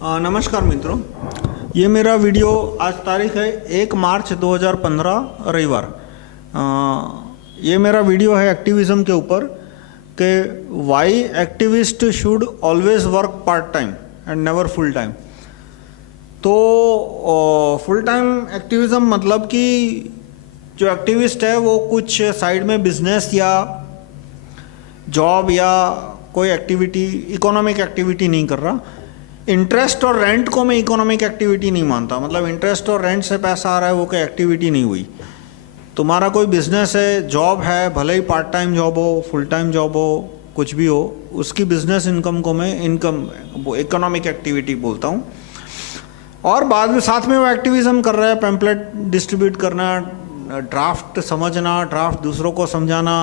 नमस्कार मित्रों, ये मेरा वीडियो आज तारीख है 1 मार्च 2015 रविवार। ये मेरा वीडियो है एक्टिविज़म के ऊपर कि why activist should always work part time and never full time. तो फुल टाइम एक्टिविज़म मतलब कि जो एक्टिविस्ट है वो कुछ साइड में बिजनेस या जॉब या कोई एक्टिविटी, इकोनॉमिक एक्टिविटी नहीं कर रहा। इंटरेस्ट और रेंट को मैं इकोनॉमिक एक्टिविटी नहीं मानता। मतलब इंटरेस्ट और रेंट से पैसा आ रहा है वो कोई एक्टिविटी नहीं हुई। तुम्हारा कोई बिजनेस है, जॉब है, भले ही पार्ट टाइम जॉब हो, फुल टाइम जॉब हो, कुछ भी हो, उसकी बिजनेस इनकम को मैं इकोनॉमिक एक्टिविटी बोलता हूँ। और बाद में साथ में वो एक्टिविज्म कर रहा है, पैम्पलेट डिस्ट्रीब्यूट करना, ड्राफ्ट समझना, ड्राफ्ट दूसरों को समझाना,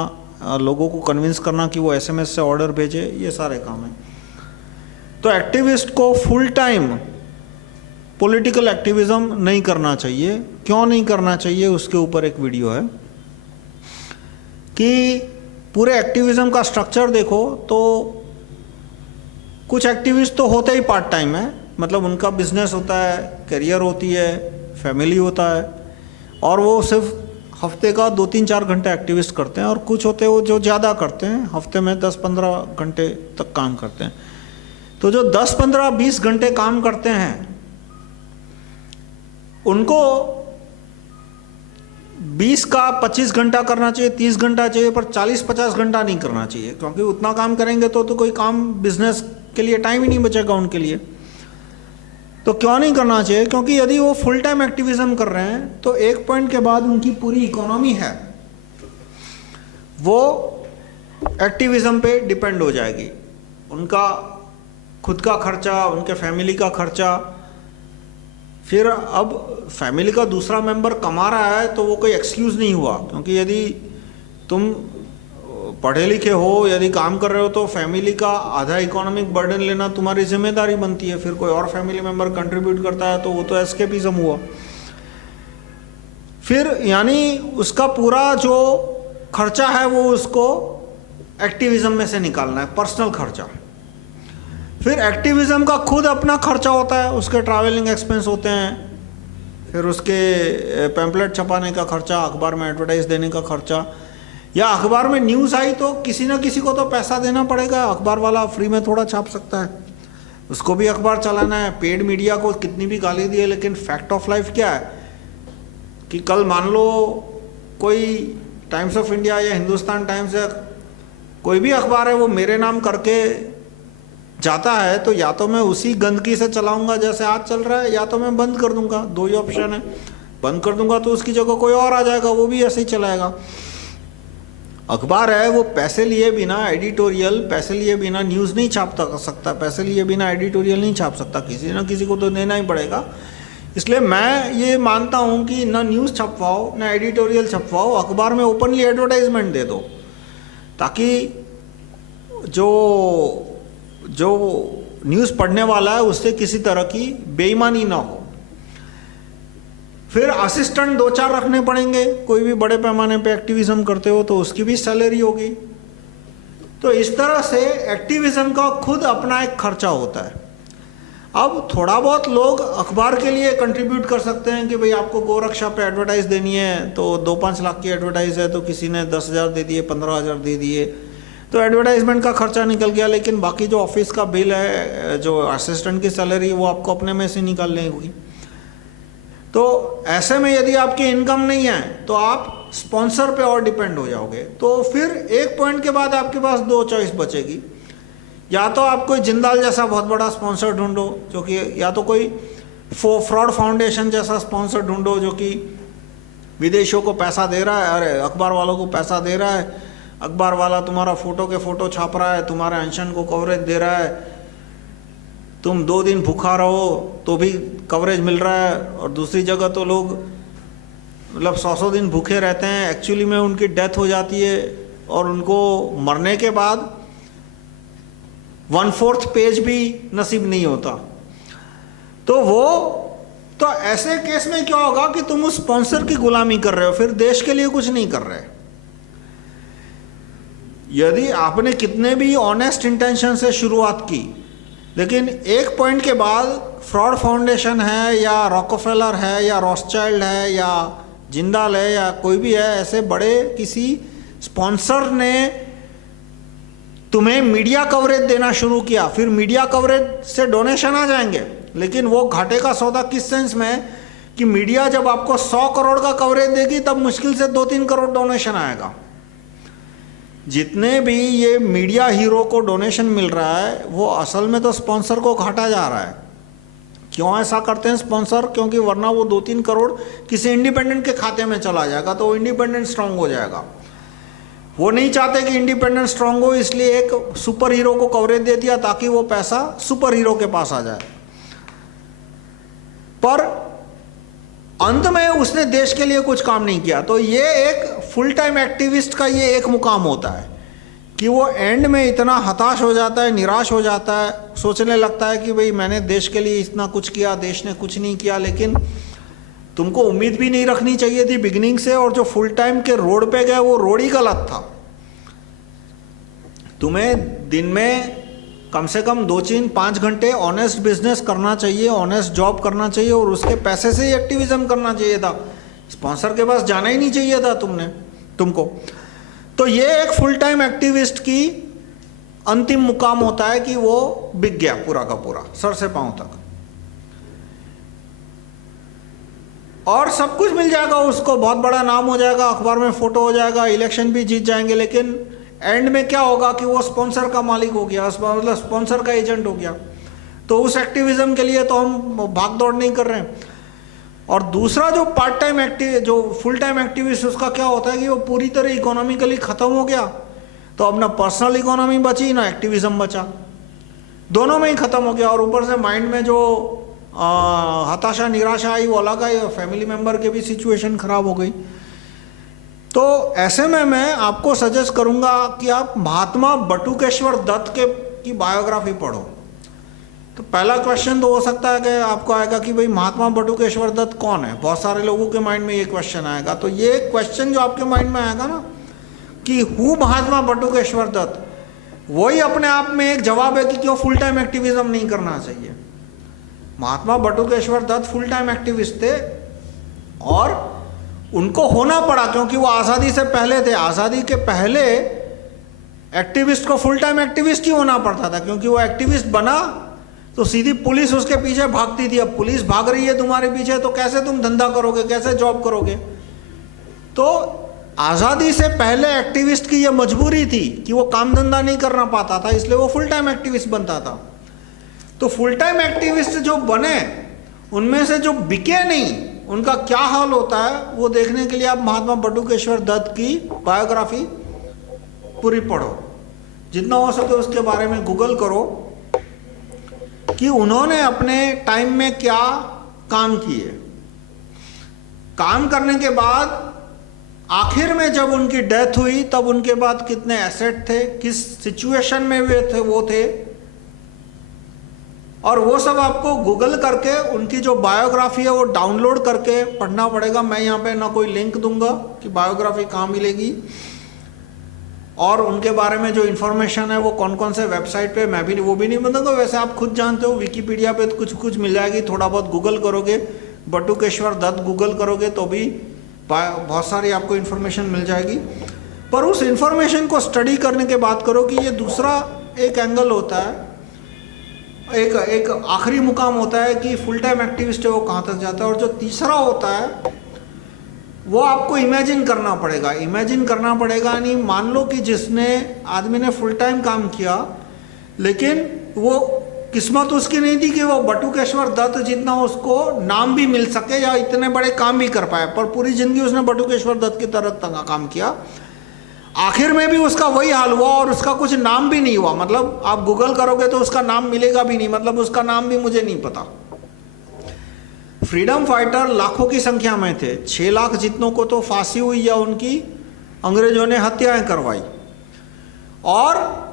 लोगों को कन्विंस करना कि वो SMS से ऑर्डर भेजे, ये सारे काम हैं। तो एक्टिविस्ट को फुल टाइम पॉलिटिकल एक्टिविज्म नहीं करना चाहिए। क्यों नहीं करना चाहिए, उसके ऊपर एक वीडियो है कि पूरे एक्टिविज्म का स्ट्रक्चर देखो तो कुछ एक्टिविस्ट तो होते ही पार्ट टाइम है, मतलब उनका बिजनेस होता है, करियर होती है, फैमिली होता है, और वो सिर्फ हफ्ते का 2-3-4 घंटे एक्टिविस्ट करते हैं। और कुछ होते हैं वो जो ज़्यादा करते हैं, हफ्ते में 10-15 घंटे तक काम करते हैं। तो जो 10-15-20 घंटे काम करते हैं उनको 20 का 25 घंटा करना चाहिए, 30 घंटा चाहिए, पर 40-50 घंटा नहीं करना चाहिए, क्योंकि उतना काम करेंगे तो कोई काम बिजनेस के लिए टाइम ही नहीं बचेगा उनके लिए। तो क्यों नहीं करना चाहिए, क्योंकि यदि वो फुल टाइम एक्टिविज्म कर रहे हैं तो एक पॉइंट के बाद उनकी पूरी इकोनॉमी है वो एक्टिविज्म पे डिपेंड हो जाएगी। उनका खुद का खर्चा, उनके फैमिली का खर्चा, फिर अब फैमिली का दूसरा मेंबर कमा रहा है तो वो कोई एक्सक्यूज़ नहीं हुआ, क्योंकि यदि तुम पढ़े लिखे हो, यदि काम कर रहे हो तो फैमिली का आधा इकोनॉमिक बर्डन लेना तुम्हारी जिम्मेदारी बनती है। फिर कोई और फैमिली मेंबर कंट्रीब्यूट करता है तो वो तो एस्केपिज्म हुआ। फिर यानी उसका पूरा जो खर्चा है वो उसको एक्टिविज्म में से निकालना है, पर्सनल खर्चा। फिर एक्टिविज्म का खुद अपना खर्चा होता है, उसके ट्रैवलिंग एक्सपेंस होते हैं, फिर उसके पैम्पलेट छपाने का खर्चा, अखबार में एडवर्टाइज देने का खर्चा, या अखबार में न्यूज़ आई तो किसी ना किसी को तो पैसा देना पड़ेगा। अखबार वाला फ्री में थोड़ा छाप सकता है, उसको भी अखबार चलाना है। पेड मीडिया को कितनी भी गाली दी है, लेकिन फैक्ट ऑफ लाइफ क्या है कि कल मान लो कोई टाइम्स ऑफ इंडिया या हिंदुस्तान टाइम्स या कोई भी अखबार है वो मेरे नाम करके जाता है, तो या तो मैं उसी गंदगी से चलाऊंगा जैसे आज चल रहा है, या तो मैं बंद कर दूंगा। दो ही ऑप्शन है। बंद कर दूंगा तो उसकी जगह कोई और आ जाएगा, वो भी ऐसे ही चलाएगा। अखबार है वो पैसे लिए बिना एडिटोरियल, पैसे लिए बिना न्यूज़ नहीं छापता कर सकता, पैसे लिए बिना एडिटोरियल नहीं छाप सकता, किसी ना किसी को तो देना ही पड़ेगा। इसलिए मैं ये मानता हूँ कि ना न्यूज़ छपवाओ ना एडिटोरियल छपवाओ, अखबार में ओपनली एडवर्टाइजमेंट दे दो, ताकि जो न्यूज़ पढ़ने वाला है उससे किसी तरह की बेईमानी ना हो। फिर असिस्टेंट 2-4 रखने पड़ेंगे, कोई भी बड़े पैमाने पे एक्टिविज्म करते हो तो उसकी भी सैलरी होगी। तो इस तरह से एक्टिविज्म का खुद अपना एक खर्चा होता है। अब थोड़ा बहुत लोग अखबार के लिए कंट्रीब्यूट कर सकते हैं कि भाई आपको गोरक्षा पे एडवर्टाइज देनी है, तो 2-5 लाख की एडवर्टाइज है तो किसी ने 10,000 दे दिए, 15,000 दे दिए, तो एडवर्टाइजमेंट का खर्चा निकल गया। लेकिन बाकी जो ऑफिस का बिल है, जो असिस्टेंट की सैलरी, वो आपको अपने में से निकालनी होगी। तो ऐसे में यदि आपकी इनकम नहीं है तो आप स्पॉन्सर पे और डिपेंड हो जाओगे। तो फिर एक पॉइंट के बाद आपके पास 2 चॉइस बचेगी, या तो आप कोई जिंदाल जैसा बहुत बड़ा स्पॉन्सर ढूंढो जो कि, या तो कोई फ्रॉड फाउंडेशन जैसा स्पॉन्सर ढूंढो जो कि विदेशियों को पैसा दे रहा है, अरे अखबार वालों को पैसा दे रहा है, अखबार वाला तुम्हारा फोटो छाप रहा है, तुम्हारे अनशन को कवरेज दे रहा है, तुम 2 दिन भूखा रहो तो भी कवरेज मिल रहा है, और दूसरी जगह तो लोग मतलब 100 दिन भूखे रहते हैं, एक्चुअली में उनकी डेथ हो जाती है और उनको मरने के बाद 1/4 पेज भी नसीब नहीं होता। तो ऐसे केस में क्या होगा कि तुम उस स्पॉन्सर की गुलामी कर रहे हो, फिर देश के लिए कुछ नहीं कर रहे। यदि आपने कितने भी ऑनेस्ट इंटेंशन से शुरुआत की, लेकिन एक पॉइंट के बाद फ्रॉड फाउंडेशन है या रॉकफेलर है या रॉथस्चाइल्ड है या जिंदाल है या कोई भी है, ऐसे बड़े किसी स्पॉन्सर ने तुम्हें मीडिया कवरेज देना शुरू किया, फिर मीडिया कवरेज से डोनेशन आ जाएंगे, लेकिन वो घाटे का सौदा किस सेंस में है कि मीडिया जब आपको 100 करोड़ का कवरेज देगी तब मुश्किल से 2-3 करोड़ डोनेशन आएगा। जितने भी ये मीडिया हीरो को डोनेशन मिल रहा है वो असल में तो स्पॉन्सर को घाटा जा रहा है। क्यों ऐसा करते हैं स्पॉन्सर? क्योंकि वरना वो 2-3 करोड़ किसी इंडिपेंडेंट के खाते में चला जाएगा तो वो इंडिपेंडेंट स्ट्रांग हो जाएगा। वो नहीं चाहते कि इंडिपेंडेंट स्ट्रांग हो, इसलिए एक सुपर हीरो को कवरेज दे दिया ताकि वो पैसा सुपर हीरो के पास आ जाए। पर अंत में उसने देश के लिए कुछ काम नहीं किया। तो ये एक फुल टाइम एक्टिविस्ट का ये एक मुकाम होता है कि वो एंड में इतना हताश हो जाता है, निराश हो जाता है, सोचने लगता है कि भाई मैंने देश के लिए इतना कुछ किया, देश ने कुछ नहीं किया। लेकिन तुमको उम्मीद भी नहीं रखनी चाहिए थी बिगिनिंग से, और जो फुल टाइम के रोड पे गए वो रोड ही गलत था। तुम्हें दिन में कम से कम 2-5 घंटे ऑनेस्ट बिजनेस करना चाहिए, ऑनेस्ट जॉब करना चाहिए और उसके पैसे से ही एक्टिविज्म करना चाहिए था। स्पॉन्सर के पास जाना ही नहीं चाहिए था तुमको। तो ये एक फुल टाइम एक्टिविस्ट की अंतिम मुकाम होता है कि वो बिक गया पूरा का पूरा, सर से पांव तक, और सब कुछ मिल जाएगा उसको, बहुत बड़ा नाम हो जाएगा, अखबार में फोटो हो जाएगा, इलेक्शन भी जीत जाएंगे। लेकिन एंड में क्या होगा कि वो स्पॉन्सर का मालिक हो गया, मतलब स्पॉन्सर का एजेंट हो गया। तो उस एक्टिविज्म के लिए तो हम भाग दौड़ नहीं कर रहे हैं। और दूसरा जो पार्ट टाइम जो फुल टाइम एक्टिविस्ट, उसका क्या होता है कि वो पूरी तरह इकोनॉमिकली खत्म हो गया, तो अब ना पर्सनल इकोनॉमी बची ना एक्टिविज्म बचा, दोनों में ही खत्म हो गया। और ऊपर से माइंड में जो हताशा निराशा आई वो अलग आई, फैमिली मेंबर के भी सिचुएशन खराब हो गई। तो ऐसे में मैं आपको सजेस्ट करूंगा कि आप महात्मा बटुकेश्वर दत्त की बायोग्राफी पढ़ो। तो पहला क्वेश्चन तो हो सकता है कि आपको आएगा कि भाई महात्मा बटुकेश्वर दत्त कौन है, बहुत सारे लोगों के माइंड में ये क्वेश्चन आएगा। तो ये क्वेश्चन जो आपके माइंड में आएगा ना कि हु महात्मा बटुकेश्वर दत्त, वही अपने आप में एक जवाब है कि क्यों फुल टाइम एक्टिविज्म नहीं करना चाहिए। Mahatma Batukeshwar Dutt full time activist थे और उनको होना पड़ा क्योंकि वो आज़ादी से पहले थे। आज़ादी के पहले एक्टिविस्ट को फुल टाइम एक्टिविस्ट ही होना पड़ता था, क्योंकि वो एक्टिविस्ट बना तो सीधी पुलिस उसके पीछे भागती थी। अब पुलिस भाग रही है तुम्हारे पीछे तो कैसे तुम धंधा करोगे, कैसे जॉब करोगे। तो आज़ादी से पहले एक्टिविस्ट की यह मजबूरी थी कि वो काम धंधा नहीं करना पाता था, इसलिए वो फुल टाइम एक्टिविस्ट बनता था। तो फुल टाइम एक्टिविस्ट जो बने उनमें से जो बिके नहीं, उनका क्या हाल होता है वो देखने के लिए आप महात्मा बटुकेश्वर दत्त की बायोग्राफी पूरी पढ़ो, जितना हो सके उसके बारे में गूगल करो कि उन्होंने अपने टाइम में क्या काम किए। काम करने के बाद आखिर में जब उनकी डेथ हुई तब उनके बाद कितने एसेट थे, किस सिचुएशन में वो थे, और वो सब आपको गूगल करके उनकी जो बायोग्राफी है वो डाउनलोड करके पढ़ना पड़ेगा। मैं यहाँ पे ना कोई लिंक दूंगा कि बायोग्राफी कहाँ मिलेगी, और उनके बारे में जो इन्फॉर्मेशन है वो कौन कौन से वेबसाइट पे, मैं भी वो भी नहीं बताऊंगा। वैसे आप खुद जानते हो विकिपीडिया पे तो कुछ मिल जाएगी, थोड़ा बहुत गूगल करोगे, बटुकेश्वर दत्त गूगल करोगे तो भी बहुत सारी आपको इन्फॉर्मेशन मिल जाएगी। पर उस इन्फॉर्मेशन को स्टडी करने के बाद करो कि ये दूसरा एक एंगल होता है, एक आखिरी मुकाम होता है कि फुल टाइम एक्टिविस्ट है वो कहाँ तक जाता है। और जो तीसरा होता है वो आपको इमेजिन करना पड़ेगा। इमेजिन करना पड़ेगा यानी मान लो कि जिसने आदमी ने फुल टाइम काम किया, लेकिन वो किस्मत उसकी नहीं थी कि वो बटुकेश्वर दत्त जितना उसको नाम भी मिल सके या इतने बड़े काम भी कर पाए, पर पूरी जिंदगी उसने बटुकेश्वर दत्त की तरह काम किया। आखिर में भी उसका वही हाल हुआ और उसका कुछ नाम भी नहीं हुआ। मतलब आप गूगल करोगे तो उसका नाम मिलेगा भी नहीं, मतलब उसका नाम भी मुझे नहीं पता। फ्रीडम फाइटर लाखों की संख्या में थे, 6 लाख जितनों को तो फांसी हुई या उनकी अंग्रेजों ने हत्याएं करवाई, और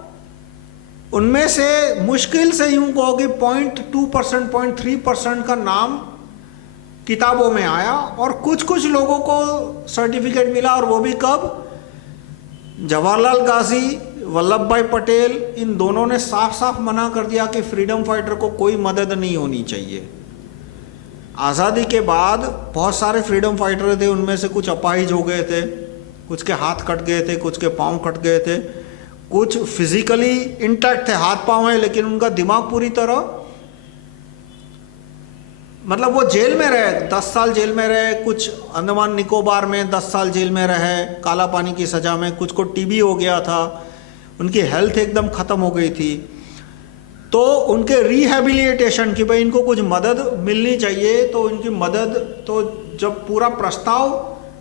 उनमें से मुश्किल से यूं कहो कि 0.2%, 0.3% का नाम किताबों में आया, और कुछ लोगों को सर्टिफिकेट मिला। और वो भी कब? जवाहरलाल गाजी वल्लभ भाई पटेल इन दोनों ने साफ साफ मना कर दिया कि फ्रीडम फाइटर को कोई मदद नहीं होनी चाहिए। आज़ादी के बाद बहुत सारे फ्रीडम फाइटर थे, उनमें से कुछ अपाहिज हो गए थे, कुछ के हाथ कट गए थे, कुछ के पांव कट गए थे, कुछ फिजिकली इंटैक्ट थे, हाथ पांव है, लेकिन उनका दिमाग पूरी तरह, मतलब वो जेल में रहे, 10 साल जेल में रहे, कुछ अंडमान निकोबार में 10 साल जेल में रहे काला पानी की सजा में, कुछ को टीबी हो गया था, उनकी हेल्थ एकदम ख़त्म हो गई थी। तो उनके रिहेबिलिटेशन की भाई इनको कुछ मदद मिलनी चाहिए, तो इनकी मदद, तो जब पूरा प्रस्ताव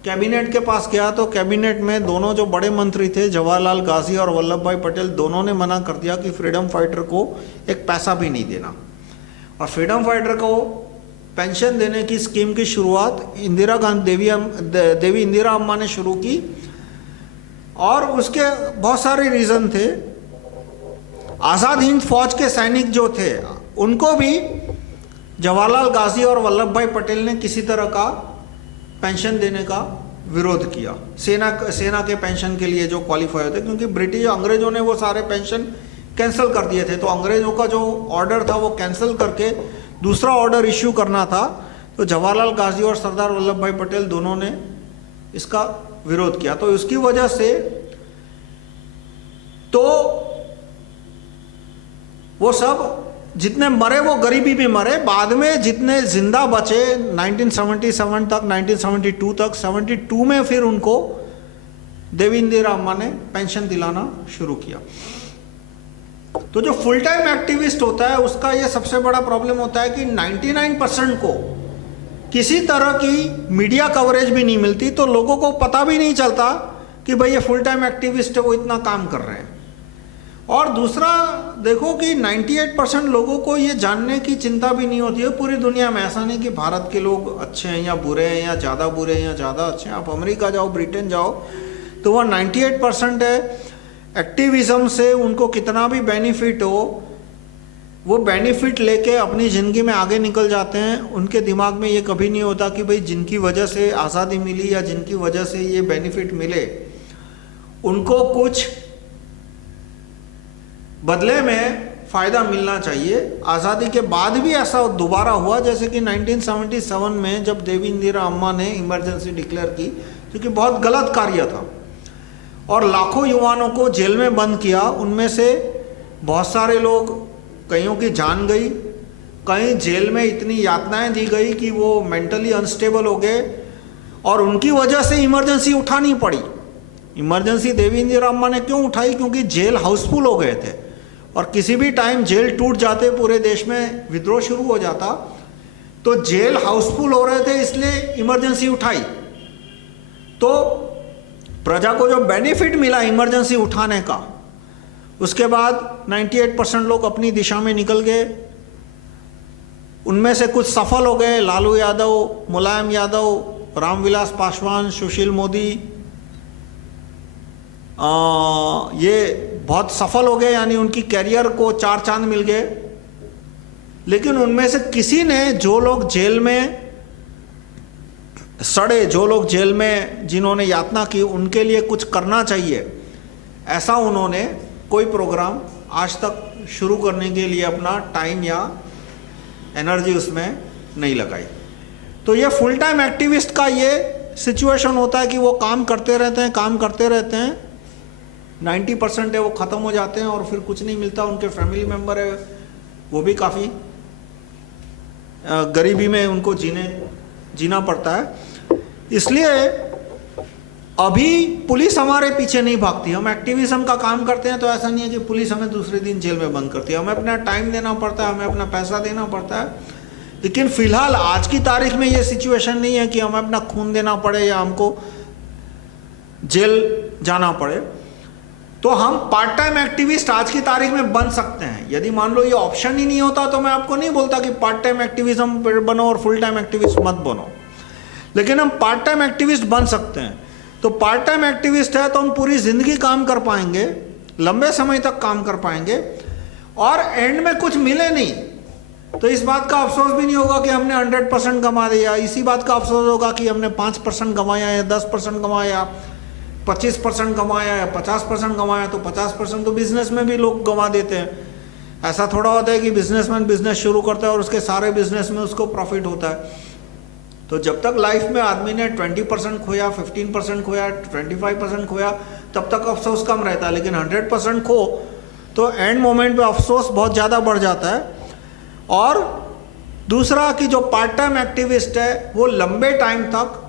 कैबिनेट के पास गया तो कैबिनेट में दोनों जो बड़े मंत्री थे जवाहरलाल गाजी और वल्लभ भाई पटेल, दोनों ने मना कर दिया कि फ्रीडम फाइटर को एक पैसा भी नहीं देना। और फ्रीडम फाइटर को पेंशन देने की स्कीम की शुरुआत इंदिरा गांधी, देवी इंदिरा अम्मा ने शुरू की, और उसके बहुत सारे रीज़न थे। आज़ाद हिंद फौज के सैनिक जो थे उनको भी जवाहरलाल गाजी और वल्लभ भाई पटेल ने किसी तरह का पेंशन देने का विरोध किया, सेना के पेंशन के लिए जो क्वालिफाई होते, क्योंकि ब्रिटिश अंग्रेजों ने वो सारे पेंशन कैंसिल कर दिए थे। तो अंग्रेजों का जो ऑर्डर था वो कैंसिल करके दूसरा ऑर्डर इश्यू करना था। तो जवाहरलाल गाजी और सरदार वल्लभ भाई पटेल दोनों ने इसका विरोध किया। तो उसकी वजह से तो वो सब जितने मरे वो गरीबी में मरे, बाद में जितने जिंदा बचे 1977 तक, 1972 तक, 72 में फिर उनको देवी इंदिरा अम्मा ने पेंशन दिलाना शुरू किया। तो जो फुल टाइम एक्टिविस्ट होता है उसका ये सबसे बड़ा प्रॉब्लम होता है कि 99% को किसी तरह की मीडिया कवरेज भी नहीं मिलती, तो लोगों को पता भी नहीं चलता कि भाई ये फुल टाइम एक्टिविस्ट है, वो इतना काम कर रहे हैं। और दूसरा देखो कि 98% लोगों को ये जानने की चिंता भी नहीं होती है पूरी दुनिया में। ऐसा नहीं कि भारत के लोग अच्छे हैं या बुरे हैं, या ज़्यादा बुरे हैं या ज़्यादा अच्छे हैं। आप अमेरिका जाओ, ब्रिटेन जाओ, तो वह 98% है। एक्टिविज़म से उनको कितना भी बेनिफिट हो, वो बेनिफिट लेके अपनी ज़िंदगी में आगे निकल जाते हैं। उनके दिमाग में ये कभी नहीं होता कि भाई जिनकी वजह से आज़ादी मिली या जिनकी वजह से ये बेनिफिट मिले, उनको कुछ बदले में फ़ायदा मिलना चाहिए। आज़ादी के बाद भी ऐसा दोबारा हुआ, जैसे कि 1977 में जब देवी इंदिरा अम्मा ने इमरजेंसी डिक्लेयर की, क्योंकि बहुत गलत कार्य था, और लाखों युवाओं को जेल में बंद किया। उनमें से बहुत सारे लोग, कईयों की जान गई, कई जेल में इतनी यातनाएं दी गई कि वो मेंटली अनस्टेबल हो गए, और उनकी वजह से इमरजेंसी उठानी पड़ी। इमरजेंसी देवी इंदिरा अम्मा ने क्यों उठाई? क्योंकि जेल हाउसफुल हो गए थे, और किसी भी टाइम जेल टूट जाते, पूरे देश में विद्रोह शुरू हो जाता। तो जेल हाउसफुल हो रहे थे, इसलिए इमरजेंसी उठाई। तो प्रजा को जो बेनिफिट मिला इमरजेंसी उठाने का, उसके बाद 98% लोग अपनी दिशा में निकल गए। उनमें से कुछ सफल हो गए, लालू यादव, मुलायम यादव, रामविलास पासवान, सुशील मोदी, ये बहुत सफल हो गए, यानी उनकी कैरियर को 4 चांद मिल गए। लेकिन उनमें से किसी ने, जो लोग जेल में सड़े, जो लोग जेल में जिन्होंने यातना की, उनके लिए कुछ करना चाहिए, ऐसा उन्होंने कोई प्रोग्राम आज तक शुरू करने के लिए अपना टाइम या एनर्जी उसमें नहीं लगाई। तो ये फुल टाइम एक्टिविस्ट का ये सिचुएशन होता है कि वो काम करते रहते हैं, काम करते रहते हैं, 90% है वो ख़त्म हो जाते हैं, और फिर कुछ नहीं मिलता। उनके फैमिली मेम्बर है वो भी काफ़ी गरीबी में उनको जीना पड़ता है। इसलिए अभी पुलिस हमारे पीछे नहीं भागती। हम एक्टिविज्म का काम करते हैं तो ऐसा नहीं है कि पुलिस हमें दूसरे दिन जेल में बंद करती है। हमें अपना टाइम देना पड़ता है, हमें अपना पैसा देना पड़ता है। लेकिन फिलहाल आज की तारीख में ये सिचुएशन नहीं है कि हमें अपना खून देना पड़े या हमको जेल जाना पड़े। तो हम पार्ट टाइम एक्टिविस्ट आज की तारीख में बन सकते हैं। यदि मान लो ये ऑप्शन ही नहीं होता तो मैं आपको नहीं बोलता कि पार्ट टाइम एक्टिविज्म बनो और फुल टाइम एक्टिविस्ट मत बनो, लेकिन हम पार्ट टाइम एक्टिविस्ट बन सकते हैं। तो पार्ट टाइम एक्टिविस्ट है तो हम पूरी जिंदगी काम कर पाएंगे, लंबे समय तक काम कर पाएंगे, और एंड में कुछ मिले नहीं तो इस बात का अफसोस भी नहीं होगा कि हमने 100% कमा दिया। इसी बात का अफसोस होगा कि हमने 5% कमाया या 10% कमाया 25% कमाया या 50% कमाया, तो 50% तो बिजनेस में भी लोग गंवा देते हैं। ऐसा थोड़ा होता है कि बिजनेसमैन बिजनेस शुरू करता है और उसके सारे बिजनेस में उसको प्रॉफिट होता है। तो जब तक लाइफ में आदमी ने 20% खोया, 15% खोया, 25% खोया, तब तक अफसोस कम रहता है। लेकिन 100% खो तो एंड मोमेंट पे अफसोस बहुत ज़्यादा बढ़ जाता है। और दूसरा कि जो पार्ट टाइम एक्टिविस्ट है वो लंबे टाइम तक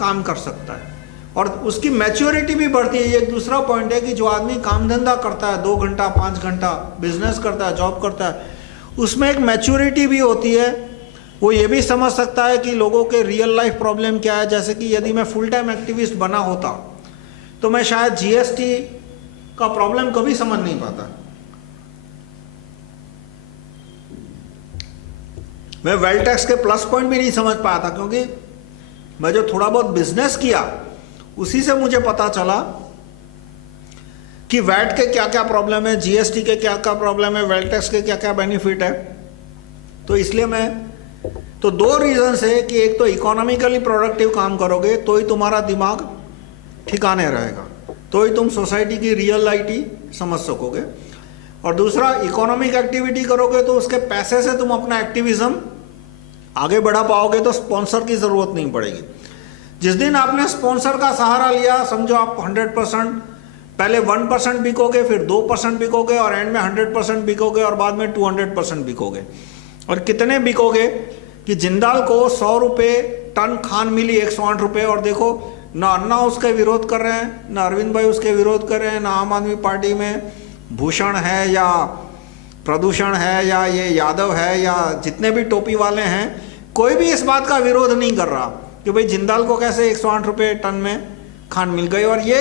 काम कर सकता है और उसकी मैच्योरिटी भी बढ़ती है। ये एक दूसरा पॉइंट है कि जो आदमी काम धंधा करता है 2 घंटा 5 घंटा बिजनेस करता है, जॉब करता है, उसमें एक मैच्योरिटी भी होती है। वो ये भी समझ सकता है कि लोगों के रियल लाइफ प्रॉब्लम क्या है। जैसे कि यदि मैं फुल टाइम एक्टिविस्ट बना होता तो मैं शायद जीएसटी का प्रॉब्लम कभी समझ नहीं पाता, मैं वेल्थ टैक्स के प्लस पॉइंट भी नहीं समझ पाया था, क्योंकि मैं जो थोड़ा बहुत बिजनेस किया उसी से मुझे पता चला कि वैट के क्या क्या प्रॉब्लम है, जीएसटी के क्या क्या प्रॉब्लम है, वेल्थ टैक्स के क्या क्या बेनिफिट है। तो इसलिए मैं तो 2 रीजन है कि एक तो इकोनॉमिकली प्रोडक्टिव काम करोगे तो ही तुम्हारा दिमाग ठिकाने रहेगा, तो ही तुम सोसाइटी की रियलिटी समझ सकोगे, और दूसरा इकोनॉमिक एक्टिविटी करोगे तो उसके पैसे से तुम अपना एक्टिविज्म आगे बढ़ा पाओगे, तो स्पॉन्सर की जरूरत नहीं पड़ेगी। जिस दिन आपने स्पॉन्सर का सहारा लिया, समझो आप 100% पहले 1% बिकोगे, फिर 2% बिकोगे और एंड में 100% बिकोगे और बाद में 200% बिकोगे। और कितने बिकोगे कि जिंदाल को 100 रुपये टन खान मिली 108 रुपये, और देखो ना अन्ना उसके विरोध कर रहे हैं, ना अरविंद भाई उसके विरोध कर रहे हैं, ना आम आदमी पार्टी में भूषण है या प्रदूषण है या ये यादव है या जितने भी टोपी वाले हैं, कोई भी इस बात का विरोध नहीं कर रहा कि भाई जिंदाल को कैसे 108 रुपये टन में खान मिल गई। और ये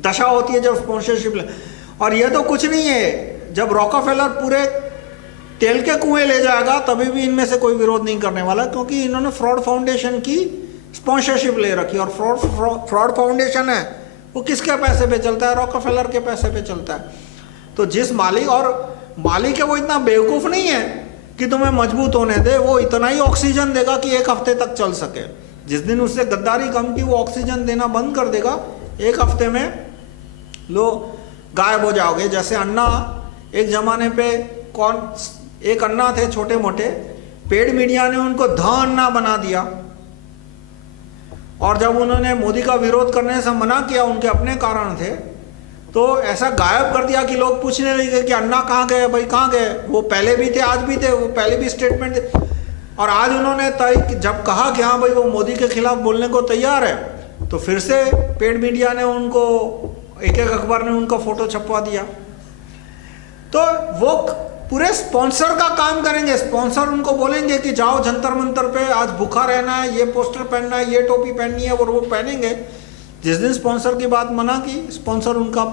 दशा होती है जब स्पॉन्सरशिप। और ये तो कुछ नहीं है, जब रॉकफेलर पूरे तेल के कुएं ले जाएगा तभी भी इनमें से कोई विरोध नहीं करने वाला, क्योंकि इन्होंने फ्रॉड फाउंडेशन की स्पॉन्सरशिप ले रखी। और फ्रॉड फाउंडेशन है वो किसके पैसे पे चलता है? रॉकफेलर के पैसे पे चलता है। तो जिस मालिक, और मालिक है वो इतना बेवकूफ़ नहीं है कि तुम्हें मजबूत होने दे, वो इतना ही ऑक्सीजन देगा कि 1 हफ्ते तक चल सके। जिस दिन उससे गद्दारी कम की, वो ऑक्सीजन देना बंद कर देगा, 1 हफ्ते में लो गायब हो जाओगे। जैसे अन्ना, एक जमाने पे एक अन्ना थे छोटे मोटे, पेड मीडिया ने उनको ध अन्ना बना दिया, और जब उन्होंने मोदी का विरोध करने से मना किया, उनके अपने कारण थे, तो ऐसा गायब कर दिया कि लोग पूछने लगे कि अन्ना कहाँ गए, भाई कहाँ गए? वो पहले भी थे, आज भी थे, वो पहले भी स्टेटमेंट दे। और आज उन्होंने जब कहा कि हाँ भाई वो मोदी के खिलाफ बोलने को तैयार है, तो फिर से पेड मीडिया ने उनको, एक अखबार ने उनका फोटो छपवा दिया। तो वो पूरे स्पॉन्सर का काम करेंगे। स्पॉन्सर उनको बोलेंगे कि जाओ जंतर मंतर पे, आज भूखा रहना है, ये पोस्टर पहनना है, ये टोपी पहननी है, और वो पहनेंगे। जिस दिन स्पॉन्सर की बात मना की, स्पॉन्सर उनका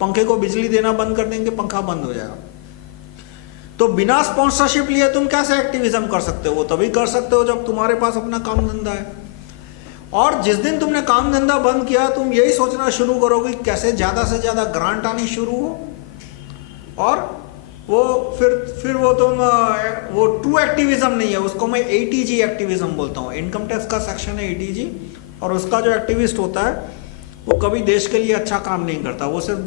पंखे को बिजली देना बंद कर देंगे, पंखा बंद हो जाएगा। तो बिना स्पॉन्सरशिप लिए तुम कैसे एक्टिविज्म कर सकते हो? वो तभी कर सकते हो जब तुम्हारे पास अपना काम धंधा है। और जिस दिन तुमने काम धंधा बंद किया, तुम यही सोचना शुरू करोगे कैसे ज़्यादा से ज़्यादा ग्रांट आनी शुरू हो, और वो फिर वो तुम वो ट्रू एक्टिविज्म नहीं है, उसको मैं ATG एक्टिविज्म बोलता हूँ। इनकम टैक्स का सेक्शन है ATG, और उसका जो एक्टिविस्ट होता है वो कभी देश के लिए अच्छा काम नहीं करता, वो सिर्फ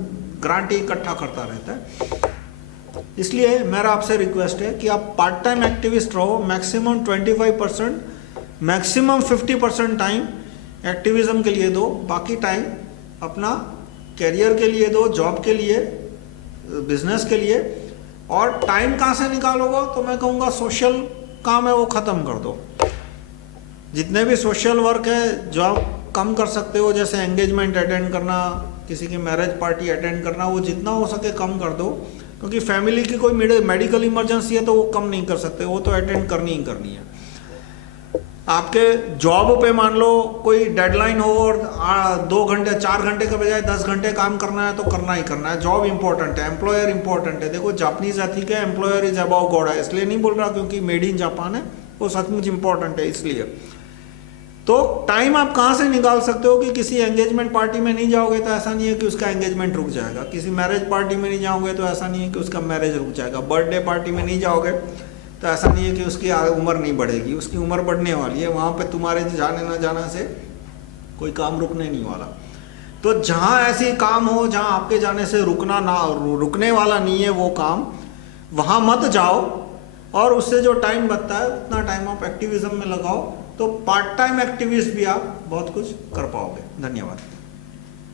ग्रांट ही इकट्ठा करता रहता है। इसलिए मेरा आपसे रिक्वेस्ट है कि आप पार्ट टाइम एक्टिविस्ट रहो, मैक्सिमम 25%, मैक्सिमम 50% टाइम एक्टिविज्म के लिए दो, बाकी टाइम अपना कैरियर के लिए दो, जॉब के लिए, बिजनेस के लिए। और टाइम कहाँ से निकालोगे? तो मैं कहूँगा सोशल काम है वो ख़त्म कर दो। जितने भी सोशल वर्क है जो आप कम कर सकते हो, जैसे एंगेजमेंट अटेंड करना, किसी की मैरिज पार्टी अटेंड करना, वो जितना हो सके कम कर दो, क्योंकि फैमिली की कोई मेडिकल इमरजेंसी है तो वो कम नहीं कर सकते, वो तो अटेंड करनी ही करनी है। आपके जॉब पे मान लो कोई डेडलाइन हो और 2 घंटे 4 घंटे के बजाय 10 घंटे काम करना है तो करना ही करना है। जॉब इंपॉर्टेंट है, एम्प्लॉयर इंपॉर्टेंट है। देखो जापानीज एथिक है, एम्प्लॉयर इज अबाउ गॉड है, इसलिए नहीं बोल रहा क्योंकि मेड इन जापान है, वो सचमुच इंपॉर्टेंट है इसलिए। तो टाइम आप कहाँ से निकाल सकते हो कि किसी एंगेजमेंट पार्टी में नहीं जाओगे तो ऐसा नहीं है कि उसका एंगेजमेंट रुक जाएगा, किसी मैरिज पार्टी में नहीं जाओगे तो ऐसा नहीं है कि उसका मैरिज रुक जाएगा, बर्थडे पार्टी में नहीं जाओगे तो ऐसा नहीं है कि उसकी उम्र नहीं बढ़ेगी, उसकी उम्र बढ़ने वाली है। वहाँ पे तुम्हारे जाने ना जाना से कोई काम रुकने नहीं वाला। तो जहाँ ऐसी काम हो जहाँ आपके जाने से रुकने वाला नहीं है वो काम, वहाँ मत जाओ और उससे जो टाइम बचता है उतना टाइम आप एक्टिविज्म में लगाओ, तो पार्ट टाइम एक्टिविस्ट भी आप बहुत कुछ कर पाओगे। धन्यवाद।